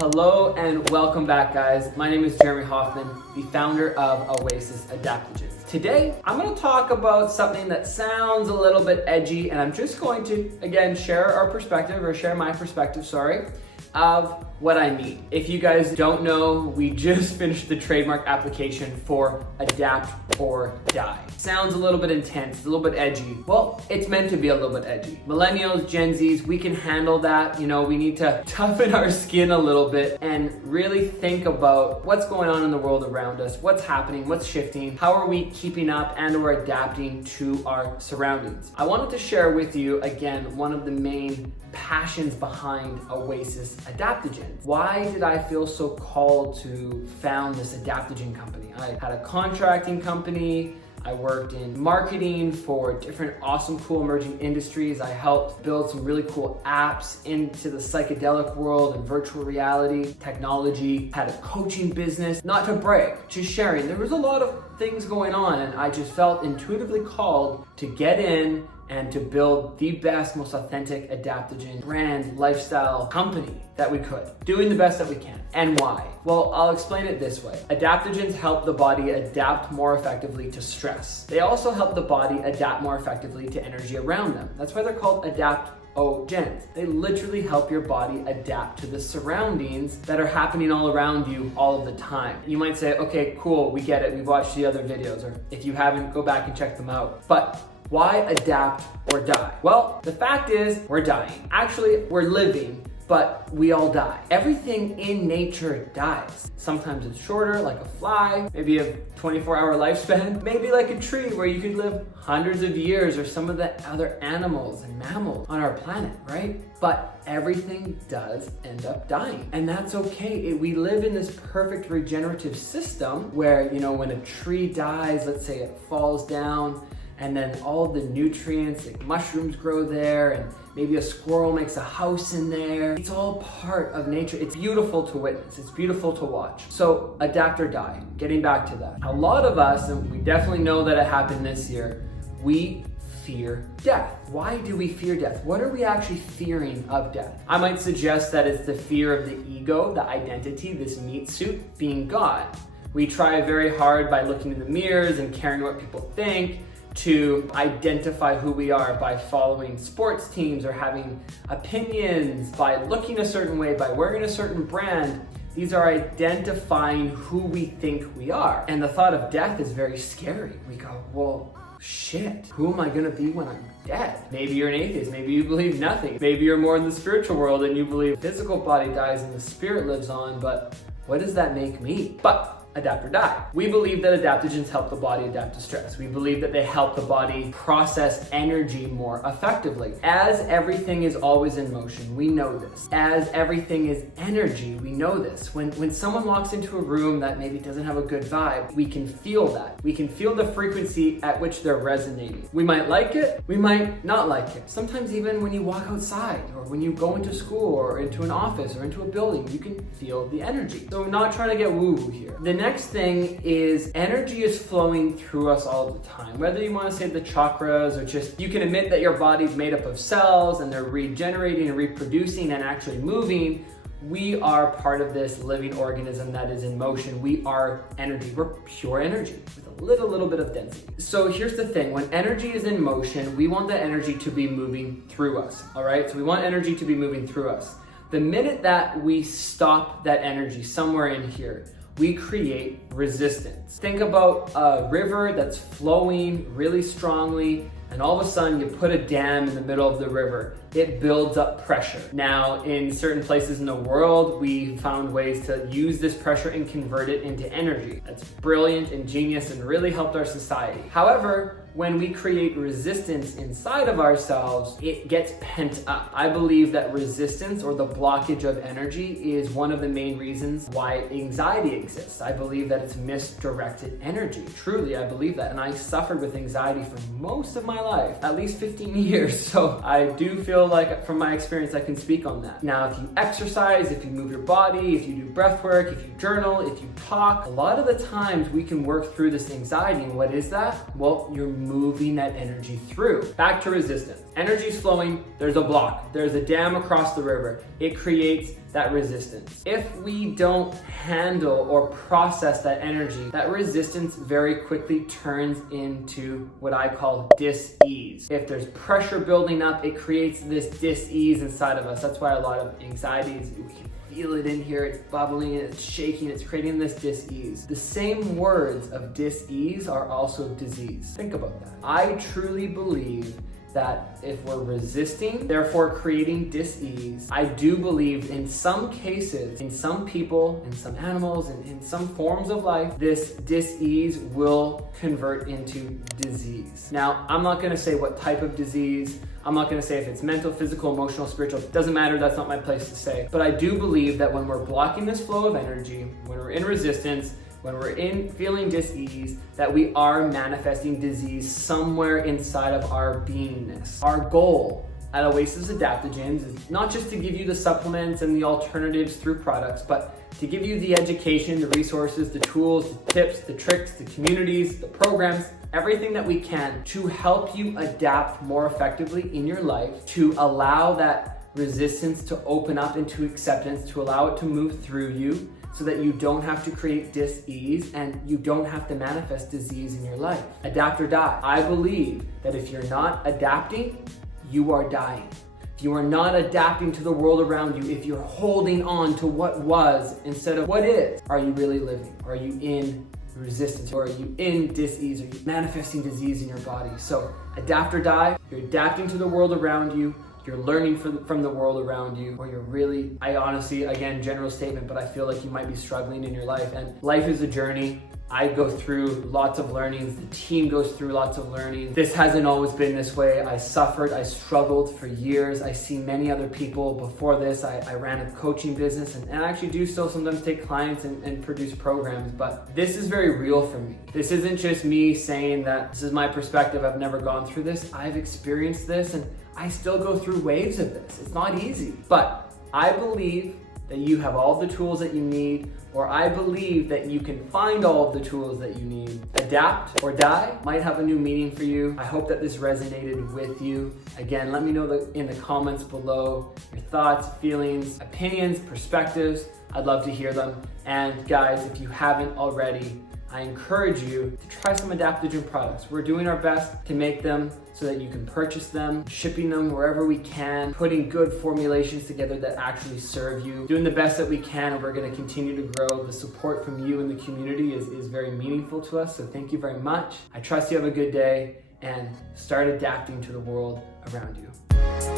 Hello and welcome back, guys. My name is Jeremy Hoffman, the founder of Oasis Adaptogens. Today, I'm going to talk about something that sounds a little bit edgy, and I'm just going to, again, share my perspective, of what I mean. If you guys don't know, we just finished the trademark application for Adapt or Die. Sounds a little bit intense, a little bit edgy. Well, it's meant to be a little bit edgy. Millennials, Gen Zs, we can handle that. We need to toughen our skin a little bit and really think about what's going on in the world around us, what's happening, what's shifting, how are we keeping up and or adapting to our surroundings. I wanted to share with you, again, one of the main passions behind Oasis Adaptogens. Why did I feel so called to found this adaptogen company? I had a contracting company. I worked in marketing for different awesome, cool emerging industries. I helped build some really cool apps into the psychedelic world and virtual reality technology. Had a coaching business, not to brag, just sharing. There was a lot of things going on, and I just felt intuitively called to get in and to build the best, most authentic adaptogen brand, lifestyle company that we could, doing the best that we can. And why? Well, I'll explain it this way. Adaptogens help the body adapt more effectively to stress. They also help the body adapt more effectively to energy around them. That's why they're called Adaptogens. They literally help your body adapt to the surroundings that are happening all around you all of the time. You might say, okay, cool, we get it. We've watched the other videos, or if you haven't, go back and check them out. But why adapt or die? Well, the fact is we're dying. Actually, we're living, but we all die. Everything in nature dies. Sometimes it's shorter, like a fly, maybe a 24-hour lifespan, maybe like a tree where you could live hundreds of years, or some of the other animals and mammals on our planet, right? But everything does end up dying, and that's okay. We live in this perfect regenerative system where, when a tree dies, let's say it falls down, and then all the nutrients, like mushrooms, grow there, and maybe a squirrel makes a house in there. It's all part of nature. It's beautiful to witness. It's beautiful to watch. So adapt or die, getting back to that. A lot of us, and we definitely know that it happened this year, we fear death. Why do we fear death? What are we actually fearing of death? I might suggest that it's the fear of the ego, the identity, this meat suit, being God. We try very hard by looking in the mirrors and caring what people think, to identify who we are by following sports teams or having opinions, by looking a certain way, by wearing a certain brand. These are identifying who we think we are. And the thought of death is very scary. We go, well, shit, who am I gonna be when I'm dead? Maybe you're an atheist, maybe you believe nothing. Maybe you're more in the spiritual world and you believe the physical body dies and the spirit lives on, but what does that make me? But adapt or die. We believe that adaptogens help the body adapt to stress. We believe that they help the body process energy more effectively. As everything is always in motion, we know this. As everything is energy, we know this. When someone walks into a room that maybe doesn't have a good vibe, we can feel that. We can feel the frequency at which they're resonating. We might like it, we might not like it. Sometimes even when you walk outside, or when you go into school, or into an office, or into a building, you can feel the energy. So we're not trying to get woo-woo here. The next thing is energy is flowing through us all the time. Whether you want to say the chakras, or just you can admit that your body's made up of cells and they're regenerating and reproducing and actually moving. We are part of this living organism that is in motion. We are energy. We're pure energy with a little bit of density. So here's the thing. When energy is in motion, we want that energy to be moving through us. All right? So we want energy to be moving through us. The minute that we stop that energy somewhere in here, we create resistance. Think about a river that's flowing really strongly, and all of a sudden you put a dam in the middle of the river. It builds up pressure. Now, in certain places in the world, we found ways to use this pressure and convert it into energy. That's brilliant, ingenious, and really helped our society. However, when we create resistance inside of ourselves, it gets pent up. I believe that resistance, or the blockage of energy, is one of the main reasons why anxiety exists. I believe that it's misdirected energy. Truly, I believe that. And I suffered with anxiety for most of my life, at least 15 years. So I do feel like, from my experience, I can speak on that. Now, if you exercise, if you move your body, if you do breath work, if you journal, if you talk, a lot of the times we can work through this anxiety. And what is that? Well, you're moving that energy through. Back to resistance. Energy's flowing, there's a block, there's a dam across the river. It creates that resistance. If we don't handle or process that energy, that resistance very quickly turns into what I call dis-ease. If there's pressure building up, it creates this dis-ease inside of us. That's why a lot of anxiety is, we can feel it in here, it's bubbling, it's shaking, it's creating this dis-ease. The same words of dis-ease are also disease. Think about that. I truly believe that if we're resisting, therefore creating dis-ease, I do believe in some cases, in some people, in some animals, and in some forms of life, this dis-ease will convert into disease. Now, I'm not gonna say what type of disease, I'm not gonna say if it's mental, physical, emotional, spiritual, doesn't matter, that's not my place to say. But I do believe that when we're blocking this flow of energy, when we're in resistance, when we're in feeling dis-ease, that we are manifesting disease somewhere inside of our beingness. Our goal at Oasis Adaptogens is not just to give you the supplements and the alternatives through products, but to give you the education, the resources, the tools, the tips, the tricks, the communities, the programs, everything that we can to help you adapt more effectively in your life, to allow that resistance to open up into acceptance, to allow it to move through you, so that you don't have to create dis-ease and you don't have to manifest disease in your life. Adapt or die. I believe that if you're not adapting, you are dying. If you are not adapting to the world around you, if you're holding on to what was instead of what is, are you really living? Are you in resistance? Or are you in dis-ease? Are you manifesting disease in your body? So adapt or die. You're adapting to the world around you. You're learning from the world around you, or you're really, I honestly, again, general statement, but I feel like you might be struggling in your life. And life is a journey. I go through lots of learnings. The team goes through lots of learning. This hasn't always been this way. I suffered, I struggled for years. I see many other people before this. I ran a coaching business and I actually do still sometimes take clients and produce programs, but this is very real for me. This isn't just me saying that this is my perspective. I've never gone through this. I've experienced this and I still go through waves of this. It's not easy, but I believe that you have all the tools that you need, or I believe that you can find all of the tools that you need. Adapt or die might have a new meaning for you. I hope that this resonated with you. Again, let me know in the comments below your thoughts, feelings, opinions, perspectives. I'd love to hear them. And guys, if you haven't already, I encourage you to try some adaptogen products. We're doing our best to make them so that you can purchase them, shipping them wherever we can, putting good formulations together that actually serve you, doing the best that we can, and we're gonna continue to grow. The support from you and the community is very meaningful to us, so thank you very much. I trust you have a good day, and start adapting to the world around you.